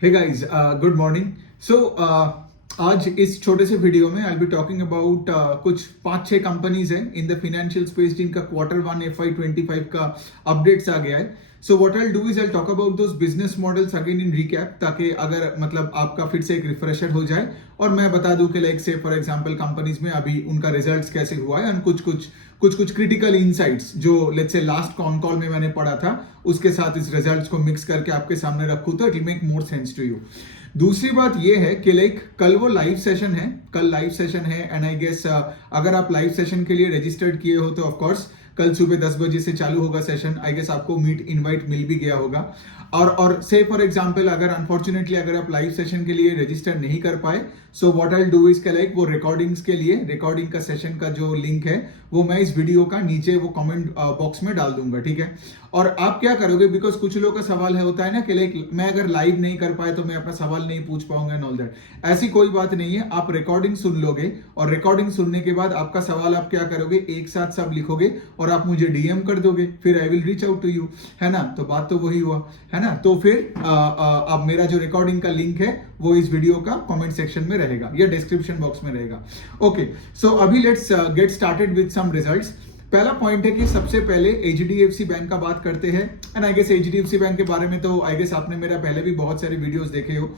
हे guys, good morning. So आज इस छोटे से वीडियो में आई बी टॉकिंग अबाउट कुछ 5-6 कंपनीज हैं इन द फाइनेंशियल स्पेस जिनका Q1 FY25 का अपडेट्स आ गया है। So what I do is I talk about those business models again in recap, ताकि अगर मतलब आपका फिर से एक रिफ्रेशर हो जाए और मैं बता दूं कि लाइक से फॉर एग्जांपल कंपनीज में अभी उनका रिजल्ट्स कैसे हुआ है, और कुछ क्रिटिकल इनसाइट्स जो let's say last con call में मैंने पढ़ा था उसके साथ इस रिजल्ट्स को मिक्स करके आपके सामने रखूं तो it will make more sense to you. दूसरी बात ये है कि लाइक कल वो लाइव सेशन है, कल लाइव सेशन है एंड आई गेस अगर आप लाइव सेशन के लिए रजिस्टर्ड किए हो तो ऑफ कोर्स कल सुबह 10 बजे से चालू होगा सेशन। आई गेस आपको मीट इनवाइट मिल भी गया होगा। और से फॉर एग्जांपल अगर अनफॉर्चुनेटली अगर आप लाइव सेशन के लिए रजिस्टर नहीं कर पाए, so what I do is के लाइक वो रिकॉर्डिंग्स के लिए रिकॉर्डिंग का सेशन का जो लिंक है वो मैं इस वीडियो का नीचे वो कमेंट बॉक्स में डाल दूंगा, ठीक है। और आप क्या करोगे, बिकॉज कुछ लोगों का सवाल है होता है ना कि लाइक मैं अगर लाइव नहीं कर पाए तो मैं अपना सवाल नहीं पूछ पाऊंगा एंड ऑल दैट। ऐसी कोई बात नहीं है, आप रिकॉर्डिंग सुन लोगे और रिकॉर्डिंग सुनने के बाद आपका सवाल आप क्या करोगे, एक साथ सब लिखोगे और आप मुझे डीएम कर दोगे, फिर I will reach out to you, है ना। तो बात तो वही हुआ, है ना। तो फिर अब मेरा जो रिकॉर्डिंग का लिंक है वो इस वीडियो का कमेंट सेक्शन में रहेगा या डिस्क्रिप्शन बॉक्स में रहेगा। ओके, सो अभी let's get started with some results. पहला पॉइंट है कि सबसे पहले एचडीएफसी बैंक का बात करते हैं and I guess HDFC bank के बारे में तो आई गेस आपने मेरा पहले भी बहुत सारे वीडियोस देखे हो।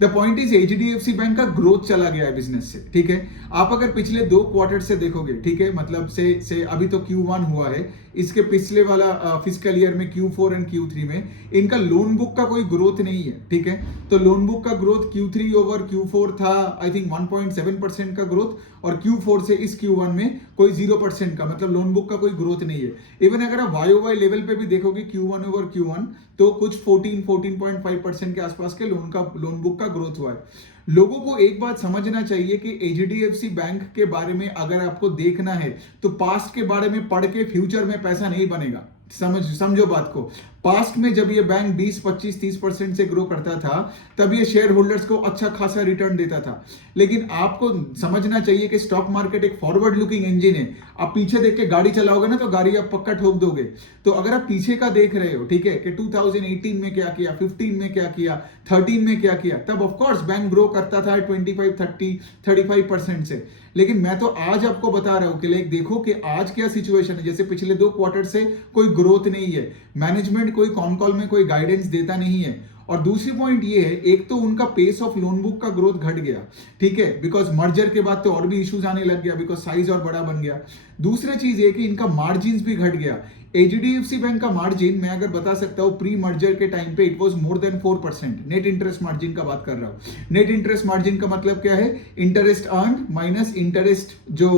The point is HDFC bank का ग्रोथ चला गया है बिजनेस से, ठीक है। आप अगर पिछले 2 क्वार्टर से देखोगे, ठीक है, मतलब से अभी तो Q1 हुआ है, इसके पिछले वाला फिस्कल ईयर में Q4 एंड Q3 में इनका लोन बुक का कोई ग्रोथ नहीं है, ठीक है। तो लोन बुक का ग्रोथ Q3 ओवर Q4 था आई थिंक 1.7% का ग्रोथ, और Q4 से इस Q1 में कोई 0% का, मतलब लोन बुक का कोई ग्रोथ नहीं है। इवन अगर आप YOY लेवल पे भी देखोगे Q1 ओवर Q1 तो कुछ 14.5% के आसपास के लोन बुक का ग्रोथ हुआ है। लोगों को एक बात समझना चाहिए कि एचडीएफसी बैंक के बारे में अगर आपको देखना है तो पास्ट के बारे में पढ़ के फ्यूचर में पैसा नहीं बनेगा। समझो बात को। पास्ट में जब ये बैंक 20, 25, 30% से ग्रो करता था तब ये शेयर होल्डर्स को अच्छा खासा रिटर्न देता था। लेकिन आपको समझना चाहिए कि स्टॉक मार्केट एक फॉरवर्ड लुकिंग इंजन है। आप पीछे देख के गाड़ी चलाओगे ना तो गाड़ी आप पक्का ठोक दोगे। तो अगर आप पीछे का देख रहे हो, ठीक है, कि 2018 में क्या किया, 15 में क्या किया, 13 में क्या किया, तब ऑफ कोर्स बैंक ग्रो करता था 25, 30, 35% से। लेकिन मैं तो आज आपको बता रहा हूं कि लाइक देखो कि आज क्या सिचुएशन है। जैसे पिछले 2 क्वार्टर से कोई ग्रोथ नहीं है, मैनेजमेंट कोई कॉन कॉल में कोई गाइडेंस देता नहीं है। और दूसरी पॉइंट ये है, एक तो उनका पेस ऑफ लोन बुक का ग्रोथ घट गया, ठीक है, बिकॉज मर्जर के बाद तो और भी इश्यूज आने लग गया, बिकॉज साइज और बड़ा बन गया। दूसरा चीज ये कि इनका मार्जिन भी घट गया। एचडीएफसी बैंक का मार्जिन मैं अगर बता सकता हूं प्री मर्जर के टाइम पे it was more than 4%। Net interest margin का बात कर रहा हूं। नेट इंटरेस्ट मार्जिन का मतलब क्या है, इंटरेस्ट अर्न माइनस इंटरेस्ट जो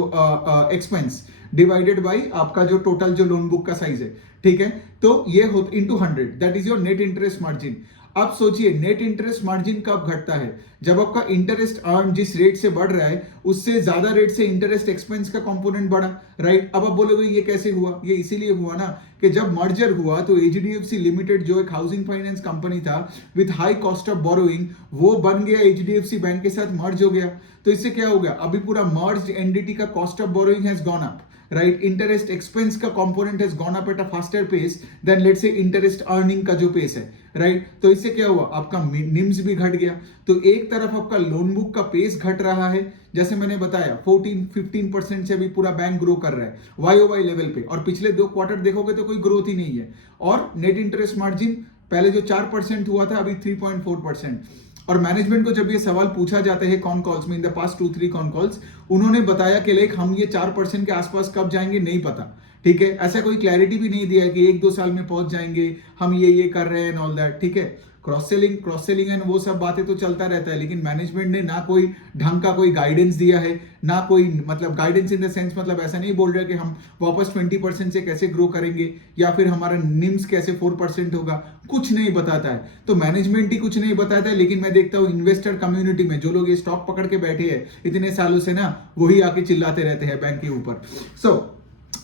एक्सपेंस डिवाइडेड बाई आपका जो टोटल जो लोन बुक का साइज है, ठीक है। तो ये हो into 100, that is your net interest margin. अब सोचिए नेट इंटरेस्ट मार्जिन कब घटता है, जब आपका इंटरेस्ट अर्न जिस रेट से बढ़ रहा है उससे ज्यादा रेट से इंटरेस्ट एक्सपेंस का कंपोनेंट बढ़ा, राइट। अब आप बोलोगे ये कैसे हुआ, ये इसीलिए हुआ ना कि जब मर्जर हुआ तो एचडीएफसी लिमिटेड जो एक हाउसिंग फाइनेंस कंपनी था with high cost of borrowing, वो बन गया एचडीएफसी बैंक के साथ मर्ज हो गया। तो इससे क्या हो गया, अभी पूरा मर्ज्ड एंटिटी का cost of borrowing has gone up, right. Interest expense का component has gone up at a faster pace than let's say interest earning का जो पेस है, राइट। तो इससे क्या हुआ, आपका निम्स भी घट गया। तो एक तरफ आपका लोन बुक का पेस घट रहा है, जैसे मैंने बताया 14-15% से भी पूरा बैंक ग्रो कर रहा है YOY लेवल पे, और पिछले 2 क्वार्टर देखोगे तो कोई ग्रोथ ही नहीं है। और नेट इंटरेस्ट मार्जिन पहले जो 4% हुआ था अभी 3.4%। और मैनेजमेंट को जब ये सवाल पूछा जाता है कॉन कॉल्स में, in the past 2-3 con calls, उन्होंने बताया कि लाइक हम ये 4% के आसपास कब जाएंगे नहीं पता, ठीक है। ऐसा कोई क्लैरिटी भी नहीं दिया है कि 1-2 साल में पहुंच जाएंगे, हम ये कर रहे हैं एंड ऑल दैट, ठीक है। क्रॉस सेलिंग एंड वो सब बातें तो चलता रहता है, लेकिन मैनेजमेंट ने ना कोई ढंग का कोई गाइडेंस दिया है, ना कोई मतलब गाइडेंस इन द सेंस मतलब ऐसा नहीं बोल रहा कि हम वापस 20% से कैसे ग्रो करेंगे या फिर हमारा निम्स कैसे 4% होगा, कुछ नहीं बताता है। तो मैनेजमेंट ही कुछ नहीं बताता है, लेकिन मैं देखता हूँ इन्वेस्टर कम्युनिटी में जो लोग ये स्टॉक पकड़ के बैठे हैं इतने सालों से ना, वही आके चिल्लाते रहते हैं बैंक के ऊपर।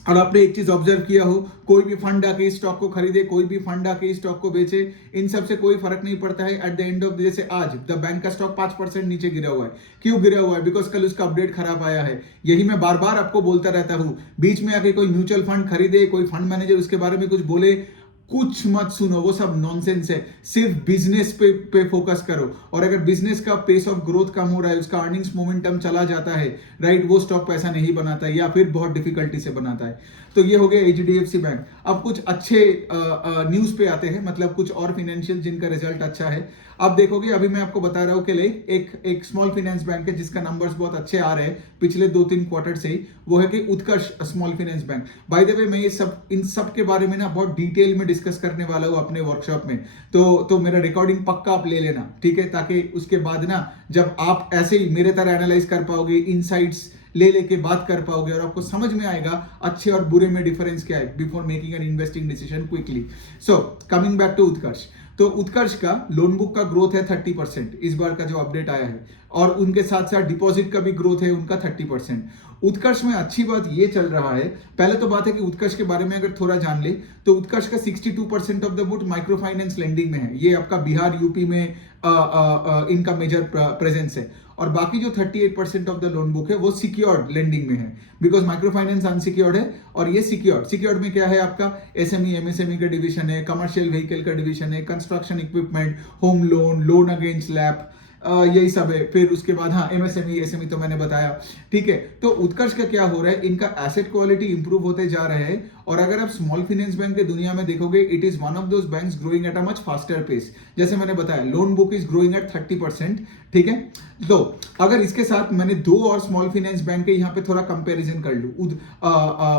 और आपने एक चीज ऑब्जर्व किया हो, कोई भी फंड आके इस स्टॉक को खरीदे, कोई भी फंड आके इस स्टॉक को बेचे, इन सब से कोई फर्क नहीं पड़ता है। एट द एंड ऑफ, जैसे आज द बैंक का स्टॉक 5% नीचे गिरा हुआ है। क्यों गिरा हुआ है, बिकॉज कल उसका अपडेट खराब आया है। यही मैं बार बार आपको बोलता रहता हूं, बीच में आके कोई म्यूचुअल फंड खरीदे, कोई फंड मैनेजर उसके बारे में कुछ बोले, कुछ मत सुनो, वो सब नॉनसेंस है। सिर्फ बिजनेस पे फोकस करो, और अगर बिजनेस का पेस ऑफ ग्रोथ कम हो रहा है, उसका अर्निंग्स मोमेंटम चला जाता है, राइट, वो स्टॉक पैसा नहीं बनाता है या फिर बहुत डिफिकल्टी से बनाता है। तो ये हो गया एचडीएफसी बैंक। अब कुछ अच्छे न्यूज पे आते हैं, मतलब कुछ और फाइनेंशियल जिनका रिजल्ट अच्छा है। अब देखोगे, अभी मैं आपको बता रहा हूँ कि एक स्मॉल फाइनेंस बैंक है जिसका नंबर्स बहुत अच्छे आ रहे हैं पिछले 2-3 क्वार्टर से ही, वो है कि Utkarsh small finance bank. By the way, मैं ये सब इन सब के बारे में ना बहुत डिटेल में डिस्कस करने वाला हूँ अपने वर्कशॉप में। तो मेरा रिकॉर्डिंग पक्का आप ले लेना, ठीक है, ताकि उसके बाद ना जब आप ऐसे ही मेरे तरह एनालाइज कर पाओगे, इनसाइट्स ले लेके बात कर पाओगे, और आपको समझ में आएगा अच्छे और बुरे में डिफरेंस क्या है before making an investing decision quickly. So coming back to Utkarsh, तो उत्कर्ष का लोन बुक का ग्रोथ है 30% इस बार का जो अपडेट आया है, और उनके साथ साथ डिपॉजिट का भी ग्रोथ है उनका 30%। उत्कर्ष में अच्छी बात ये चल रहा है, पहले तो बात है कि उत्कर्ष के बारे में अगर थोड़ा जान ले तो उत्कर्ष का 62% of the book micro finance lending में है। ये आपका बिहार यूपी में इनका मेजर प्रेजेंस है, और बाकी जो 38% ऑफ द लोन बुक है वो सिक्योर्ड लेंडिंग में है, बिकॉज माइक्रो फाइनेंस अनसिक्योर्ड है और ये सिक्योर्ड में क्या है, आपका एसएमई एमएसएमई का डिवीजन है, कमर्शियल व्हीकल का डिवीजन है, construction equipment, home loan, loan against lap, यही सब है। फिर उसके बाद हाँ, एमएसएमई तो मैंने बताया, ठीक है। तो उत्कर्ष का क्या हो रहा है, इनका एसेट क्वालिटी इंप्रूव होते जा रहे हैं, और अगर आप स्मॉल फाइनेंस बैंक के दुनिया में देखोगे, it is one of those banks growing at a much faster pace. जैसे मैंने बताया, loan book is growing at 30%, ठीक है। तो अगर इसके साथ मैंने दो और स्मॉल फाइनेंस बैंक के यहाँ पे थोड़ा कंपैरिजन कर लूं,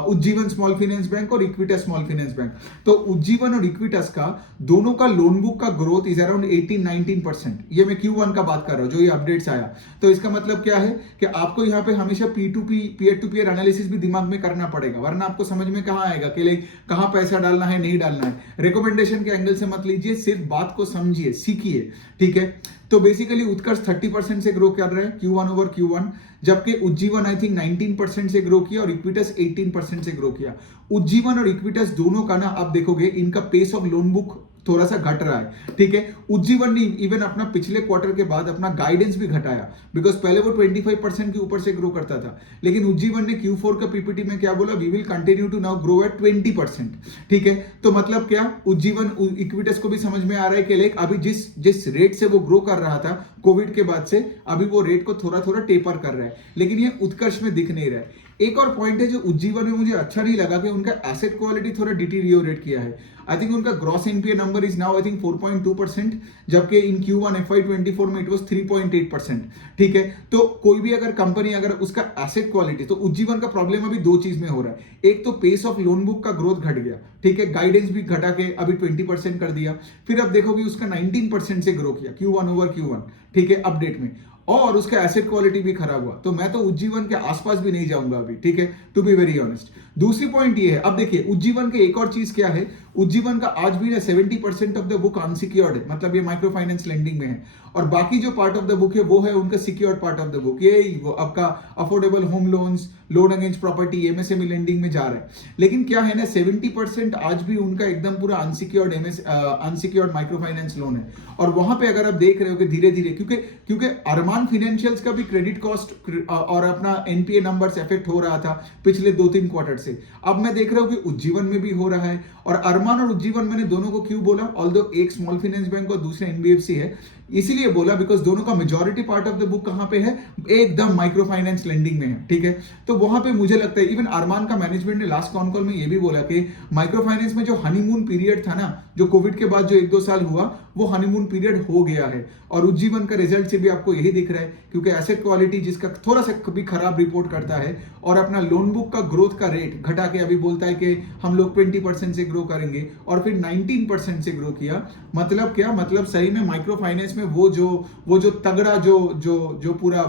उज्जीवन स्मॉल फाइनेंस बैंक और इक्विटस स्मॉल फाइनेंस बैंक, तो उज्जीवन और इक्विटस का दोनों का लोन बुक का ग्रोथ इज अराउंड 18-19%। ये मैं Q1 का बात कर रहा हूं, जो ये अपडेट्स आया। तो इसका मतलब क्या है कि आपको यहाँ पे हमेशा P2P peer to peer analysis भी दिमाग में करना पड़ेगा, वरना आपको समझ में कहाँ आएगा कि लाइक कहाँ पैसा डालना है, नहीं डालना है। रिकमेंडेशन के एंगल से मत लीजिए, सिर्फ बात को समझिए, सीखिए, ठीक है। तो बेसिकली उत्कर्ष 30% से ग्रो कर रहे हैं Q1 ओवर Q1, जबकि उज्जीवन आई थिंक 19% से ग्रो किया और इक्विटस 18% से ग्रो किया। उज्जीवन और इक्विटस दोनों का ना आप देखोगे, इनका पेस ऑफ लोन बुक थोड़ा सा घट रहा है, ठीक है। उज्जीवन ने इवन अपना पिछले क्वार्टर के बाद अपना गाइडेंस भी घटाया, बिकॉज पहले वो 25% के ऊपर से ग्रो करता था, लेकिन उज्जीवन ने Q4 का पीपीटी में क्या बोला, we will continue to now grow at 20%, ठीक है। तो मतलब क्या, उज्जीवन इक्विटस को भी समझ में आ रहा है कि लाइक अभी जिस रेट से वो ग्रो कर रहा था कोविड के बाद से, अभी वो रेट को थोड़ा थोड़ा टेपर कर रहा है, लेकिन ये उत्कर्ष में दिख नहीं रहा है। एक और पॉइंट है जो उज्जीवन में मुझे अच्छा नहीं लगा, कि उनका एसेट क्वालिटी थोड़ा डिटीरियोरेट किया है। आई थिंक उनका gross NPA number is now I think 4.2%, जबकि इन Q1 FY24 में इट वाज 3.8%, ठीक है। तो कोई भी अगर कंपनी अगर उसका एसेट क्वालिटी, तो उज्जीवन का प्रॉब्लम अभी दो चीज में हो रहा है, एक तो पेस ऑफ लोन बुक का ग्रोथ घट गया, ठीक है, गाइडेंस भी घटा के अभी 20% कर दिया, फिर अब देखोगे उसका 19% से ग्रो किया Q1 ओवर Q1, ठीक है, अपडेट में, और उसका एसेट क्वालिटी भी खराब हुआ। तो मैं तो उज्जीवन के आसपास भी नहीं जाऊंगा अभी, ठीक है, टू बी वेरी ऑनेस्ट। दूसरी पॉइंट ये है, अब देखिए उज्जीवन के एक और चीज क्या है, उज्जीवन का आज भी ना 70% ऑफ द बुक अनसिक्योर्ड है, मतलब ये माइक्रो फाइनेंस लेंडिंग में है, और बाकी जो पार्ट ऑफ द बुक है वो है उनका secured part of the book, ये वो आपका affordable home loans, loan against property, MSME lending में जा रहा है। लेकिन क्या है ना, 70% आज भी उनका एकदम पूरा अनसिक्योर्ड माइक्रो फाइनेंस लोन है, और वहां पे अगर आप देख रहे हो कि धीरे धीरे, क्योंकि अरमान फाइनेंशियल्स का भी क्रेडिट कॉस्ट और अपना एनपीए नंबर्स इफेक्ट हो रहा था पिछले 2-3 क्वार्टर से, अब मैं देख रहा हूं कि उज्जीवन में भी हो रहा है। और अरमान और उज्जीवन मैंने दोनों को क्यों बोला, ऑल्दो एक स्मॉल फाइनेंस बैंक और दूसरा एनबीएफसी है, इसीलिए बोला बिकॉज दोनों का majority part of the book कहां पे है, एकदम माइक्रो फाइनेंस लेंडिंग में है, ठीक है। तो वहां पे मुझे लगता है इवन अरमान का मैनेजमेंट ने लास्ट कॉन कॉल में ये भी बोला कि माइक्रो फाइनेंस में जो हनीमून पीरियड था ना, जो कोविड के बाद जो 1-2 साल हुआ, वो हनीमून पीरियड हो गया है। और उज्जीवन का रिजल्ट से भी आपको यही दिख रहा है, क्योंकि एसेट क्वालिटी जिसका थोड़ा सा भी खराब रिपोर्ट करता है, और अपना लोन बुक का ग्रोथ का रेट घटा के अभी बोलता है कि हम लोग 20% से ग्रो करेंगे, और फिर 19% से ग्रो किया। मतलब क्या, मतलब सही में माइक्रो फाइनेंस में वो जो तगड़ा जो पूरा,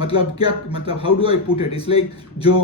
मतलब क्या, मतलब how do I put it, it's like जो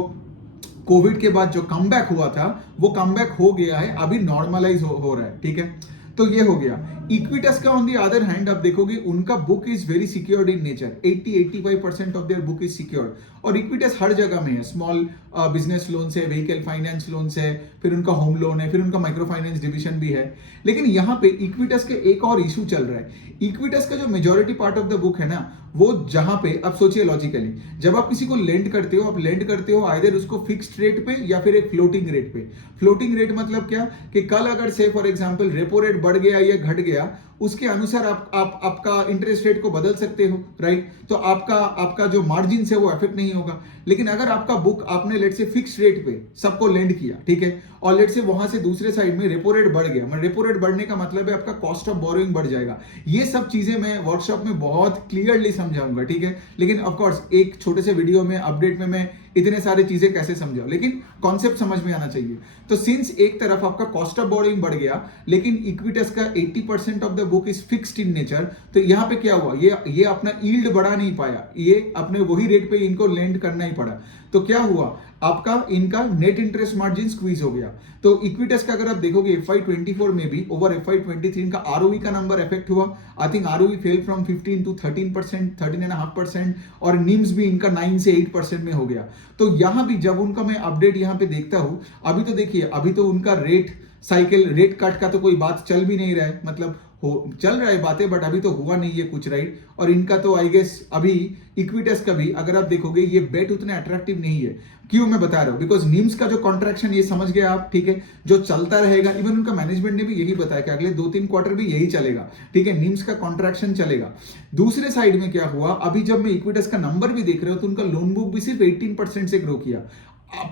कोविड के बाद जो कमबैक हुआ था, वो कमबैक हो गया है, अभी नॉर्मलाइज हो रहा है, ठीक है। तो ये हो गया। इक्विटस का ऑन द अदर हैंड आप देखोगे उनका book is very secured in nature, 80-85% of their book is secured. और इक्विटस हर जगह में है, स्मॉल बिजनेस लोन है, व्हीकल फाइनेंस लोन है, फिर उनका होम लोन है, फिर उनका माइक्रो फाइनेंस डिवीजन भी है। लेकिन यहाँ पे इक्विटस के एक और इशू चल रहा है। इक्विटस का जो majority part of the book है ना, वो जहां पे अब सोचिए लॉजिकली, जब आप किसी को लेंड करते हो, आप लेंड करते हो आइदर उसको फिक्स्ड रेट पे या फिर एक फ्लोटिंग रेट पे। फ्लोटिंग रेट मतलब क्या कि कल अगर से फॉर एग्जांपल रेपो रेट बढ़ गया या घट गया, उसके अनुसार आप आपका इंटरेस्ट रेट को बदल सकते हो, राइट। तो आपका जो मार्जिन है वो इफेक्ट नहीं होगा। लेकिन अगर आपका बुक आपने लेट से फिक्स रेट पे सबको लेंड किया, ठीक है, और लेट से वहां से दूसरे साइड में रेपो रेट बढ़ गया, रेपो रेट बढ़ने का मतलब है आपका कॉस्ट ऑफ बोरोइंग बढ़ जाएगा। ये सब चीजें मैं वर्कशॉप में बहुत क्लियरली समझाऊंगा, ठीक है। लेकिन ऑफ कोर्स एक छोटे से वीडियो में अपडेट में मैं इतने सारे चीजें कैसे समझाऊं, लेकिन कॉन्सेप्ट समझ में आना चाहिए। तो सिंस एक तरफ आपका कॉस्ट ऑफ बोरोइंग बढ़ गया, लेकिन इक्विटस का 80% of the book is fixed in nature, तो यहां पे क्या हुआ, ये अपना यील्ड बढ़ा नहीं पाया, ये अपने वही रेट पे इनको लेंड करना ही पड़ा। तो क्या हुआ, आपका इनका नेट इंटरेस्ट मार्जिन स्क्वीज हो गया। तो इक्विटस का अगर आप देखोगे FY24 में भी ओवर FY23 इनका आरओई का नंबर इफेक्ट हुआ। I think ROE fell from 15 to 13%, 13.5%, और निम्स भी इनका 9 से 8% में हो गया। तो यहां भी जब उनका मैं अपडेट यहां पे देखता हूं, अभी तो देखिए, अभी तो उनका रेट साइकिल, रेट कट का तो कोई बात चल भी नहीं रहा है, मतलब हो चल रहा है बातें, बट अभी तो हुआ नहीं है कुछ, राइट। और इनका तो आई गेस अभी इक्विटस का भी अगर आप देखोगे ये बेट उतने अट्रैक्टिव नहीं है। क्यों मैं बता रहा हूं, बिकॉज निम्स का जो कॉन्ट्रैक्शन, ये समझ गए आप, ठीक है, जो चलता रहेगा। इवन उनका मैनेजमेंट ने भी यही बताया कि अगले 2-3 क्वार्टर भी यही चलेगा, ठीक है, निम्स का कॉन्ट्रैक्शन चलेगा। दूसरे साइड में क्या हुआ, अभी जब मैं इक्विटस का नंबर भी देख रहा हूं, तो उनका लोन बुक भी सिर्फ 18% से ग्रो किया।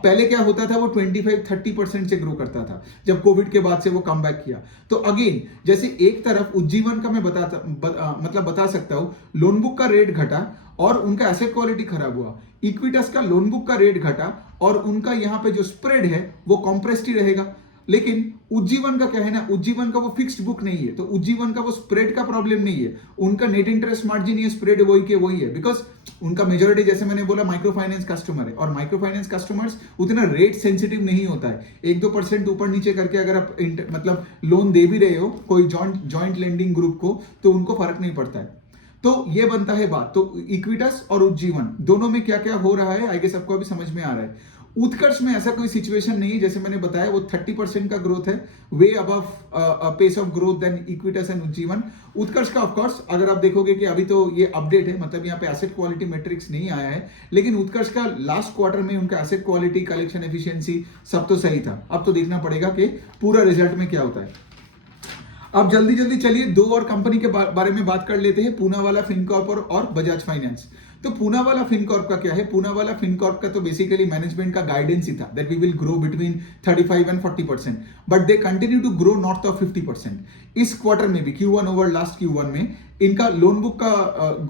पहले क्या होता था, वो 25-30% से ग्रो करता था, जब कोविड के बाद से वो कम बैक किया। तो अगेन, जैसे एक तरफ उज्जीवन का मैं बता सकता हूं, लोन बुक का रेट घटा और उनका एसेट क्वालिटी खराब हुआ। इक्विटस का लोन बुक का रेट घटा और उनका यहां पे जो स्प्रेड है वो कॉम्प्रेस्ड ही रहेगा। लेकिन उज्जीवन का क्या है ना, उज्जीवन का वो फिक्स्ड बुक नहीं है, तो उज्जीवन का वो स्प्रेड का प्रॉब्लम नहीं है, उनका नेट इंटरेस्ट मार्जिन, ये स्प्रेड वही के वही है। बिकॉज उनका मेजोरिटी, जैसे मैंने बोला, माइक्रो फाइनेंस कस्टमर है, और माइक्रो फाइनेंस कस्टमर्स उतना रेट सेंसिटिव नहीं होता है। 1-2% ऊपर नीचे करके अगर आप मतलब लोन दे भी रहे हो कोई जॉइंट लेंडिंग ग्रुप को, तो उनको फर्क नहीं पड़ता है। तो ये बनता है बात। तो इक्विटस और उज्जीवन दोनों में क्या क्या हो रहा है, आई गेस सबको अभी समझ में आ रहा है। उत्कर्ष में ऐसा कोई सिचुएशन नहीं है, जैसे मैंने बताया वो 30% का ग्रोथ है, way above pace of growth than Equitas and Ujjivan. Utkarsh का ऑफ कोर्स अगर आप देखोगे कि अभी तो ये अपडेट है, मतलब यहाँ पे एसेट क्वालिटी मैट्रिक्स नहीं आया है, लेकिन उत्कर्ष का लास्ट क्वार्टर में उनका एसेट क्वालिटी, कलेक्शन एफिशिएंसी सब तो सही था। अब तो देखना पड़ेगा कि पूरा रिजल्ट में क्या होता है। अब जल्दी जल्दी चलिए दो और कंपनी के बारे में बात कर लेते हैं, पूनावाला फिनकॉर्प और बजाज फाइनेंस। तो पूनावाला फिनकॉर्प का क्या है, पूनावाला फिनकॉर्प का तो बेसिकली मैनेजमेंट का गाइडेंस ही था that we will grow between 35 and 40%, but they continue to grow north of 50%। इस क्वार्टर में भी Q1 ओवर लास्ट Q1 में इनका लोन बुक का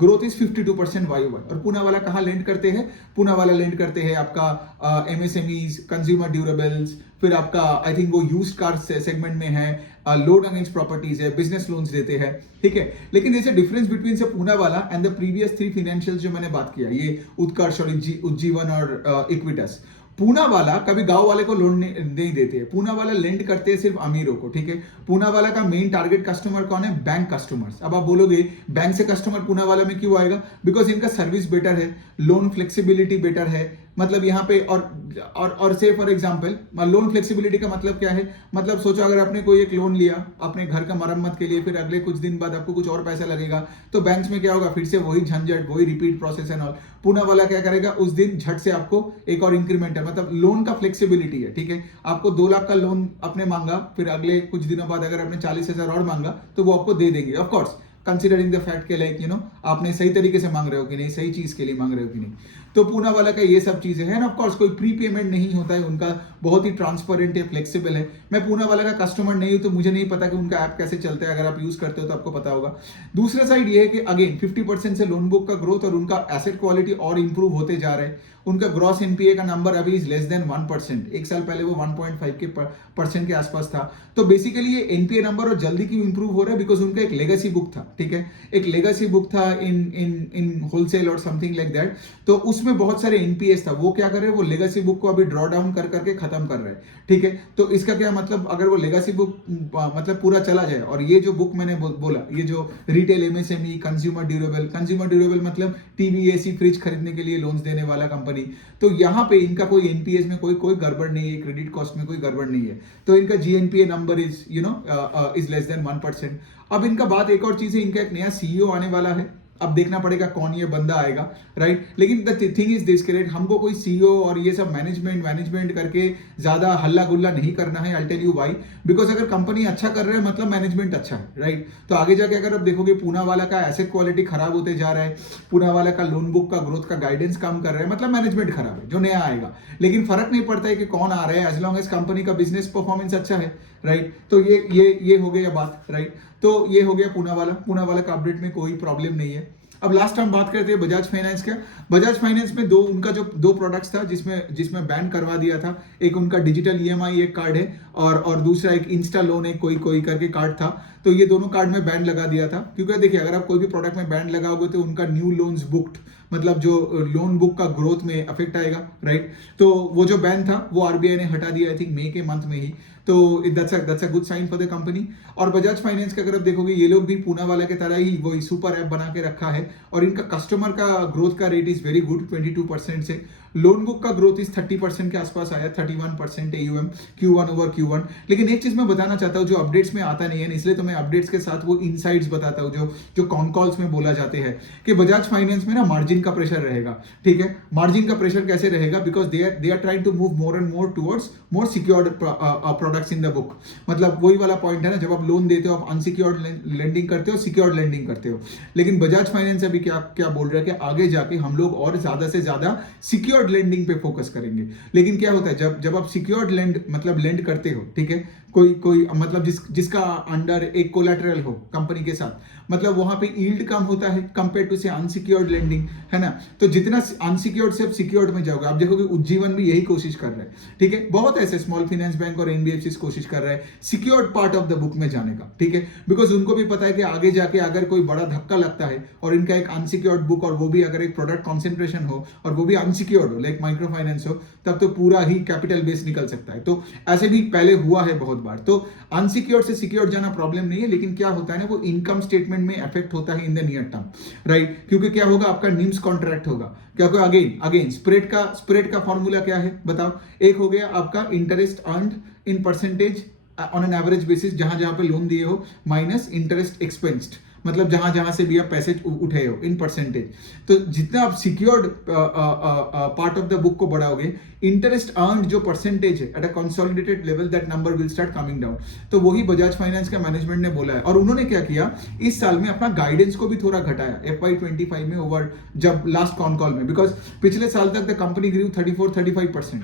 ग्रोथ इज 52% YOY। और पूनावाला कहाँ लेंड करते हैं, पूनावाला लेंड करते हैं आपका MSMEs, कंज्यूमर ड्यूरेबल्स, फिर आपका आई थिंक वो यूज्ड कार सेगमेंट में है, लोन अगेंस्ट प्रॉपर्टीज है, बिजनेस लोन्स देते हैं, ठीक है। लेकिन जैसे डिफरेंस बिटवीन से Poonawalla and the previous 3 financials जो मैंने बात किया, ये उत्कर्ष और उज्जीवन और इक्विटस, पूनावाला कभी गांव वाले को लोन नहीं देते हैं, पूनावाला लेंड करते हैं सिर्फ अमीरों को, ठीक है। पूनावाला का मेन टारगेट कस्टमर कौन है, बैंक कस्टमर्स। अब आप बोलोगे बैंक से कस्टमर पूनावाला में क्यों आएगा, बिकॉज इनका सर्विस बेटर है, लोन फ्लेक्सिबिलिटी बेटर है, मतलब यहाँ पे और से फॉर एग्जांपल लोन फ्लेक्सिबिलिटी का मतलब क्या है, मतलब सोचो अगर आपने कोई एक लोन लिया अपने घर का मरम्मत के लिए, फिर अगले कुछ दिन बाद आपको कुछ और पैसा लगेगा, तो बैंक्स में क्या होगा, फिर से वही झंझट, वही repeat process and all. Poonawalla क्या करेगा, उस दिन झट से आपको एक और इंक्रीमेंट है, मतलब लोन का फ्लेक्सिबिलिटी है, ठीक है। आपको 2 लाख का लोन आपने मांगा, फिर अगले कुछ दिनों बाद अगर आपने 40,000 और मांगा तो वो आपको दे देंगे, ऑफकोर्स कंसिडरिंग द फैक्ट के लाइक आपने सही तरीके से मांग रहे हो कि नहीं, सही चीज के लिए मांग रहे हो कि नहीं। तो पूनावाला का ये सब चीजें हैं, ऑफ कोर्स कोई प्री पेमेंट नहीं होता है, उनका बहुत ही ट्रांसपेरेंट है, फ्लेक्सिबल है। मैं पूनावाला का कस्टमर नहीं हूं तो मुझे नहीं पता कि उनका ऐप कैसे चलता है, अगर आप यूज करते हो तो आपको पता होगा। दूसरा साइड ये है कि अगेन 50% से लोन बुक का ग्रोथ और उनका एसेट क्वालिटी और इंप्रूव होते जा रहे हैं। उनका ग्रॉस एनपीए का नंबर अभी इज लेस देन 1%, एक साल पहले वो 1.5% के आसपास था। तो बेसिकली ये एनपीए नंबर और जल्दी क्यों इंप्रूव हो रहा है, बिकॉज उनका एक लेगेसी बुक था, ठीक है, एक लेगेसी बुक था इन होलसेल और समथिंग लाइक दैट। तो उसमें उसमें बहुत सारे एनपीएस था, वो क्या कर रहे हैं, वो लेगेसी बुक को अभी ड्रॉ डाउन कर करके खत्म कर रहे हैं, ठीक है। तो इसका क्या मतलब, अगर वो लेगेसी बुक मतलब पूरा चला जाए, और ये जो बुक मैंने बोला, ये जो रिटेल एमएसएमई कंज्यूमर ड्यूरेबल मतलब टीवी एसी फ्रिज खरीदने के लिए लोन्स देने वाला कंपनी, तो यहाँ पे इनका कोई एनपीएस में कोई गड़बड़ नहीं है, क्रेडिट कॉस्ट में कोई गड़बड़ नहीं है, तो इनका GNPA number is is less than 1%। अब इनका बात एक और चीज है, इनका एक नया सीईओ आने वाला है, अब देखना पड़ेगा कौन ये बंदा आएगा, राइट। लेकिन the thing is this, right, हमको कोई सीईओ और ये सब मैनेजमेंट करके ज्यादा हल्ला गुल्ला नहीं करना है। I tell you why, because अगर कंपनी अच्छा कर रहा है मतलब मैनेजमेंट अच्छा है, राइट। तो आगे जाके अगर आप देखोगे पूनावाला का एसेट क्वालिटी खराब होते जा रहा है, पूनावाला का लोन बुक का ग्रोथ का गाइडेंस कम कर रहा है, मतलब मैनेजमेंट खराब है, जो नया आएगा। लेकिन फर्क नहीं पड़ता है कि कौन आ रहा है, एज लॉन्ग एज कंपनी का बिजनेस परफॉर्मेंस अच्छा है, राइट। तो ये हो गया बात, राइट। तो ये हो गया पूनावाला का अपडेट में कोई प्रॉब्लम नहीं है। अब लास्ट हम बात करते हैं बजाज फाइनेंस का। बजाज फाइनेंस में उनका जो दो प्रोडक्ट्स था जिसमें बैन करवा दिया था, एक उनका डिजिटल ईएमआई एक कार्ड है, और दूसरा एक इंस्टा लोन एक कोई करके कार्ड था। तो ये दोनों कार्ड में बैन लगा दिया था, क्योंकि देखिए अगर आप कोई भी प्रोडक्ट में बैन लगाओगे तो उनका न्यू लोन्स बुक्ड मतलब जो लोन बुक का ग्रोथ में अफेक्ट आएगा, राइट। तो वो जो बैन था वो आरबीआई ने हटा दिया, आई थिंक मई के मंथ में ही। तो that's a good sign for the company. और बजाज फाइनेंस का अगर आप देखोगे, ये लोग भी पूनावाला के तरह ही वही सुपर ऐप बना के रखा है, और इनका कस्टमर का ग्रोथ का रेट इज वेरी गुड 22% से। लोन बुक का ग्रोथ इस 30% के आसपास आया, 31% AUM Q1 ओवर Q1। लेकिन एक चीज मैं बताना चाहता हूँ जो अपडेट्स में आता नहीं है, इसलिए तो मैं अपडेट्स के साथ वो इनसाइट्स बताता हूँ जो कॉन कॉल्स में बोला जाते हैं कि बजाज फाइनेंस में ना मार्जिन का प्रेशर रहेगा, ठीक है। मार्जिन का प्रेशर कैसे रहेगा, because they are trying to move more and more towards more secured products in the book. मतलब वही वाला पॉइंट है ना, जब आप लोन देते हो आप अनसिक्योर्ड लेंडिंग करते हो, सिक्योर्ड लेंडिंग करते हो। लेकिन बजाज फाइनेंस अभी क्या बोल रहा है कि आगे जाके हम लोग और ज्यादा से ज्यादा सिक्योर्ड लेंडिंग पे फोकस करेंगे। लेकिन क्या होता है, जब आप सिक्योर्ड लेंड करते हो, ठीक है, कोई मतलब जिसका अंडर एक कोलैटरल हो कंपनी के साथ, मतलब वहां पे यील्ड कम होता है कंपेयर टू से अनसिक्योर्ड लेंडिंग, है ना। तो जितना अनसिक्योर्ड से सिक्योर्ड में जाओगे, आप देखोगे उज्जीवन भी यही कोशिश कर रहा है, ठीक है। बहुत ऐसे स्मॉल फाइनेंस बैंक और एनबीएफसी कोशिश कर रहा है secured part of the book में जाने का, ठीक है। बिकॉज उनको भी पता है कि आगे जाके अगर कोई बड़ा धक्का लगता है और इनका एक अनसिक्योर्ड बुक, और वो भी अगर एक प्रोडक्ट कॉन्सेंट्रेशन हो और वो भी अनसिक्योर्ड हो, लाइक माइक्रो फाइनेंस हो, तब तो पूरा ही कैपिटल बेस निकल सकता है। तो ऐसे भी पहले हुआ है बहुत बार। तो अनसिक्योर्ड से सिक्योर्ड जाना प्रॉब्लम नहीं है, लेकिन क्या होता है ना, वो इनकम स्टेटमेंट में अफेक्ट होता है in the near term, right. क्योंकि क्या होगा, आपका निम्स कॉन्ट्रैक्ट होगा, क्या होगा, अगेन स्प्रेड का फॉर्मूला क्या है बताओ। एक हो गया आपका interest earned in percentage on an average basis, जहां पे लोन दिए हो, माइनस इंटरेस्ट एक्सपेंस्ड, मतलब जहां से भी आप पैसे उठे हो इन परसेंटेज। तो जितना आप secured part of the book को बढ़ाओगे, इंटरेस्ट अर्न्ड जो परसेंटेज है at a consolidated level, that number will start coming down. तो वही बजाज फाइनेंस का मैनेजमेंट ने बोला है, और उन्होंने क्या किया, इस साल में अपना गाइडेंस को भी थोड़ा घटाया FY25 में ओवर जब लास्ट कॉन कॉल में, बिकॉज पिछले साल तक the company grew 34-35%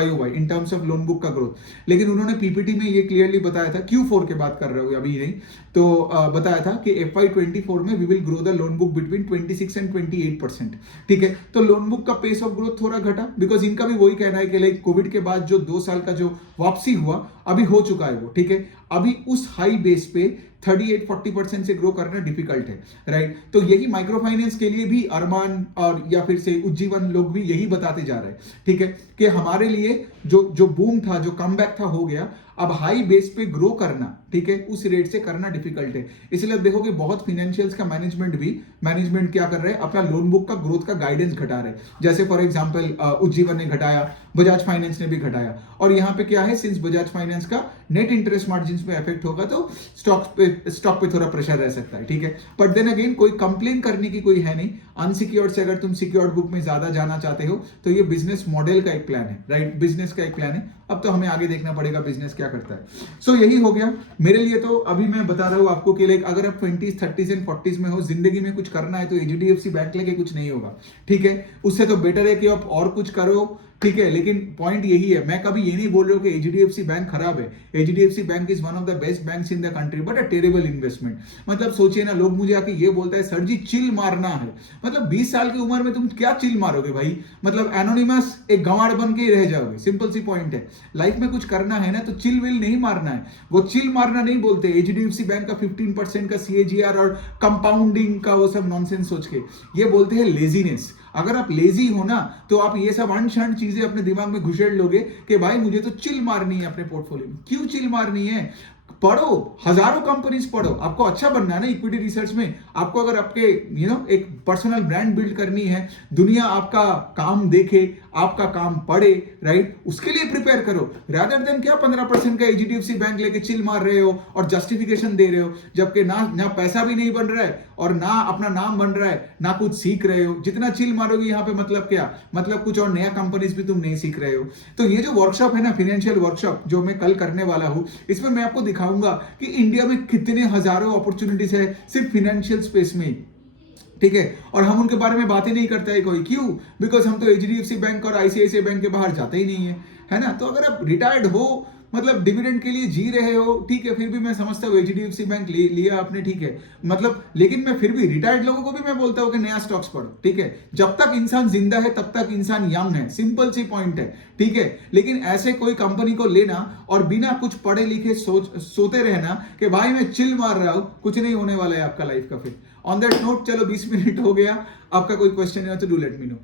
YOY in terms of loan book का ग्रोथ। लेकिन उन्होंने पीपीटी में ये क्लियरली बताया था, Q4 के बात कर रहे हो अभी नहीं, तो बताया था कि FY24 में we will grow the loan book between 26 and 28%, ठीक है। तो लोन बुक का पेस ऑफ ग्रोथ थोड़ा घटा, बिकॉज इनका भी वही कहना है कि लाइक कोविड के बाद जो 2 साल का जो वापसी हुआ अभी हो चुका है वो, ठीक है। अभी उस हाई बेस पे 38-40% से ग्रो करना डिफिकल्ट है, राइट। तो यही माइक्रो फाइनेंस के लिए भी अरमान और या फिर से उज्जीवन लोग भी यही बताते जा रहे हैं, ठीक है, कि हमारे लिए जो बूम था, जो कमबैक था, हो गया। अब हाई बेस पे ग्रो करना, ठीक है, उस रेट से करना डिफिकल्ट है। इसलिए अब देखो कि बहुत फाइनेंशियल्स का मैनेजमेंट क्या कर रहे हैं, अपना लोन बुक का ग्रोथ का गाइडेंस घटा रहे हैं। जैसे फॉर एग्जांपल उज्जीवन ने घटाया, बजाज फाइनेंस ने भी घटाया। और यहाँ पे क्या है, सिंस बजाज फाइनेंस का नेट इंटरेस्ट मार्जिन में इफेक्ट होगा तो स्टॉक पे थोड़ा प्रेशर रह सकता है, ठीक है। बट देन अगेन कोई कंप्लेन करने की कोई है नहीं। अनसिक्योर्ड से अगर तुम सिक्योर्ड बुक में ज्यादा जाना चाहते हो तो ये बिजनेस मॉडल का एक प्लान है, राइट, बिजनेस का एक प्लान है। अब तो हमें आगे देखना पड़ेगा बिजनेस क्या करता है। सो यही हो गया मेरे लिए। तो अभी मैं बता रहा हूँ आपको कि लाइक अगर आप 20s 30s एंड 40s में हो, जिंदगी में कुछ करना है, तो HDFC बैंक लेके कुछ नहीं होगा, ठीक है। उससे तो बेटर है कि आप और कुछ करो, ठीक है। लेकिन पॉइंट यही है, मैं कभी ये नहीं बोल रहा हूँ कि HDFC बैंक खराब है। HDFC bank is one of the best banks in the country, but a terrible investment. मतलब सोचिए ना, लोग मुझे आके ये बोलता है सर जी चिल मारना है। मतलब 20 साल की उम्र में तुम क्या चिल मारोगे भाई, मतलब एनोनिमस एक गंवार बन के ही रह जाओगे। सिंपल सी पॉइंट है, लाइफ में कुछ करना है ना तो चिल विल नहीं मारना है। वो चिल मारना नहीं बोलते। HDFC बैंक का 15% का CAGR और कंपाउंडिंग का वो सब नॉनसेंस सोच के ये बोलते हैं लेजीनेस। अगर आप लेजी हो ना तो आप ये सब अनशन चीजें अपने दिमाग में घुसेड़ लोगे कि भाई मुझे तो चिल मारनी है अपने पोर्टफोलियो में। क्यों चिल मारनी है? पढ़ो, हजारों कंपनीज पढ़ो। आपको अच्छा बनना है ना इक्विटी रिसर्च में, आपको अगर आपके एक पर्सनल ब्रांड बिल्ड करनी है, दुनिया आपका काम देखे, आपका काम पढ़े, राइट, उसके लिए प्रिपेयर करो। रादर देन क्या 15% का एचडीएफसी बैंक लेके चिल मार रहे हो और जस्टिफिकेशन दे रहे हो, जबकि ना पैसा भी नहीं बन रहा है और ना अपना नाम बन रहा है, ना कुछ सीख रहे हो। जितना चिल मारोगे यहाँ पे मतलब क्या, मतलब कुछ और नया कंपनीज भी तुम नहीं सीख रहे हो। तो ये जो वर्कशॉप है ना, फाइनेंशियल वर्कशॉप जो मैं कल करने वाला हूं, इसमें मैं आपको दिखाऊंगा कि इंडिया में कितने हजारों अपॉर्चुनिटीज है सिर्फ फाइनेंशियल स्पेस में, ठीक है। और हम उनके बारे में बात ही नहीं करता है कोई। क्यों? बिकॉज हम तो एचडीएफसी बैंक और आईसीआईसीआई बैंक के बाहर जाते ही नहीं है ना। तो अगर आप रिटायर्ड हो, मतलब डिविडेंड के लिए जी रहे हो, ठीक है, फिर भी मैं समझता हूँ एचडीएफसी बैंक लिया आपने, ठीक है, मतलब, लेकिन मैं फिर भी रिटायर्ड लोगों को भी मैं बोलता हूँ कि नया स्टॉक्स पढ़ो, ठीक है। जब तक इंसान जिंदा है तब तक इंसान यंग है, सिंपल सी पॉइंट है, ठीक है। लेकिन ऐसे कोई कंपनी को लेना और बिना कुछ पढ़े लिखे सोते रहना कि भाई मैं चिल मार रहा हूं, कुछ नहीं होने वाला है आपका लाइफ का। फिर ऑन दैट नोट, चलो 20 मिनट हो गया, आपका कोई क्वेश्चन है तो डू लेट मी नो।